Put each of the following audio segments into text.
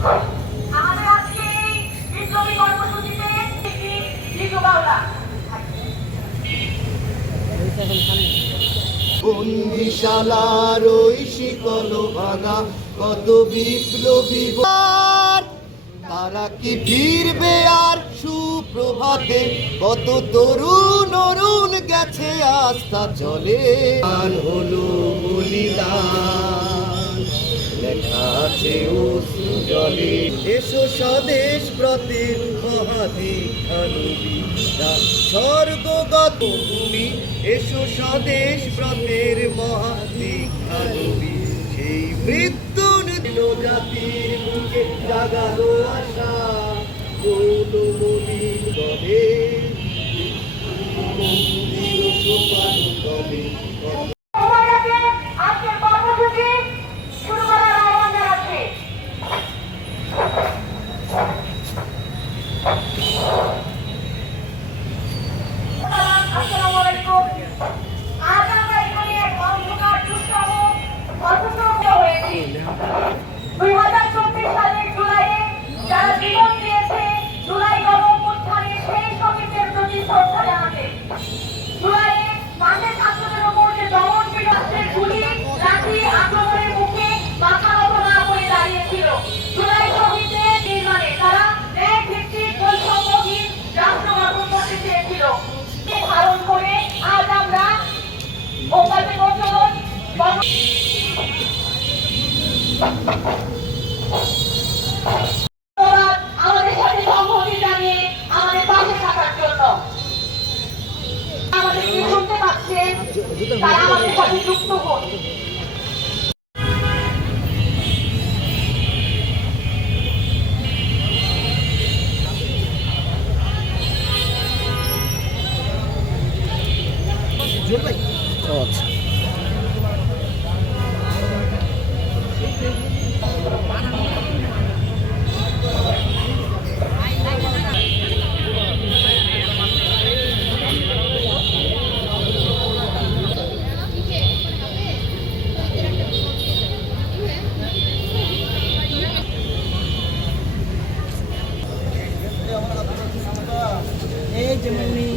আমাদের আজকে এই বিপ্লবী কর্মসূচিতে লিটু বাউলা বন্দিশালার ওই শিকল ভাঙা কত বিপ্লবী তারা কি ফিরবে আর সুপ্রভাতে, কত তরুণ অরুণ গেছে আস্থা চলে আর হলো বলিদান লেখা আছে অশ্রু জলে। এসো স্বদেশ ব্রতের মহাদীক্ষা নবীরা স্বর্গগত ভূমি, এসো স্বদেশ ব্রতের মহাদীক্ষা নবী, সেই মৃত্যু নিল জাতির বুকে জাগালো আশা গৌরমলিন বলে সোপান তলে। আজকের কর্মসূচি শুরু করার আহ্বান জানাচ্ছি। আসসালামু আলাইকুম। আজ আমরা এখানে এক অন্ধকার দুঃসহ অসুস্থ হয়েছি। 2024 সালের জুলাইয়ে যারা জীবন দিয়েছে জুলাই গণঅভ্যুত্থানে সেই শহীদদের প্রতি শ্রদ্ধা জানাতে। জুলাইয়ে মাঠে ছাত্রদের উপর যে দমন পীড়নের গুলি লাঠি আক্রমণের মুখে মাথা নত না করে দাঁড়িয়েছিল। জুলাই শহীদদের নির্মাণে তারা ন্যায় ভিত্তিক বৈষম্যহীন রাষ্ট্র গঠন করতে চেয়েছিল। ধারণ করে আজ আমরা ভোপালে প্রচলন আমাদের সাথে সংহতি জানিয়ে আমাদের পাশে থাকার জন্য। আমাদের কি শুনতে পাচ্ছেন তারা আমাদের সাথে যুক্ত হন। এই যেমনি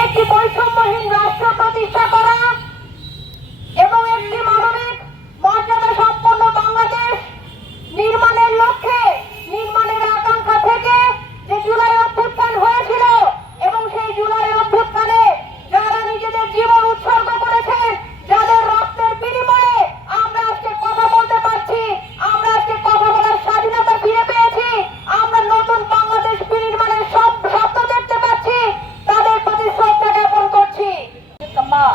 একটি বৈষম্যহীন রাষ্ট্র প্রতিষ্ঠা করা এবং একটি মানবিক মর্যাদা সম্পন্ন বাংলাদেশ নির্মাণের লক্ষ্যে নির্মাণের আকাঙ্ক্ষা থেকে যে জুলাই অভ্যুত্থান হয়েছিল এবং সেই জুলাই অভ্যুত্থানে যারা নিজেদের জীবন উৎসর্গ করেছেন, যাদের রক্তের বিনিময়ে আমরা আজকে কথা বলতে পারছি, আমরা আজকে কথা বলার স্বাধীনতা ফিরে পেয়েছি, আমরা নতুন বাংলাদেশ বিনির্মাণের স্বপ্ন দেখতে পাচ্ছি, তাদের প্রতি শ্রদ্ধা জ্ঞাপন করছি। মা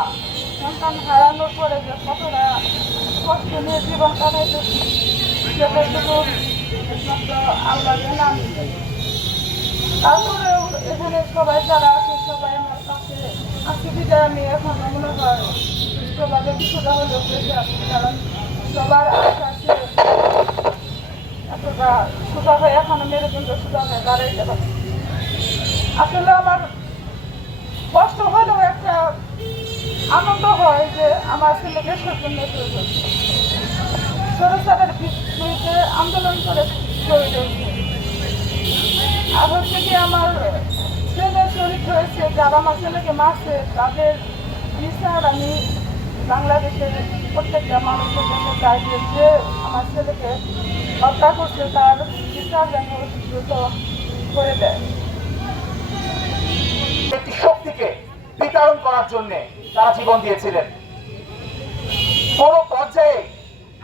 সন্তান হারানোর পরে যে কতটা কষ্ট নিয়ে জীবন কাটাইতেছি যতটুকু একমাত্র আল্লাহ জানেন। তারপরেও এখানে সবাই যারা আছে সবাই আমার কাছে আজকে বিদায় আমি এখন মনে হয় সুস্থভাবে কিছুটা হলেও বেঁচে আছি, কারণ সবার আশপাশে এতটা সোজা হয়ে এখনো মেরে কিন্তু সোজা হয়ে দাঁড়াইতে পারছি। আসলে আমার কষ্ট হলেও একটা আনন্দ হয় আমার ছেলেকে স্বজন্য করে ফেলছে। সরকারের বিরুদ্ধে আন্দোলন করে শহীদ হয়েছে। আর হচ্ছে কি আমার ছেলে শহীদ হয়েছে, যারা আমার ছেলেকে মারছে তাদের বিচার আমি বাংলাদেশের প্রত্যেকটা মানুষের কাছে চাইছি যে আমার ছেলেকে হত্যা করছে তার বিচার যেন দ্রুত করে দেয়। একটি শক্তিকে বিতরণ করার জন্য তারা জীবন দিয়েছিলেন। কোন পর্যায়ে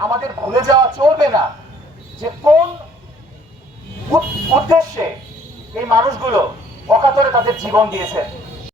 আমাদের ভুলে যাওয়া চলবে না যে কোন উদ্দেশ্যে এই মানুষগুলো অকাতরে তাদের জীবন দিয়েছে।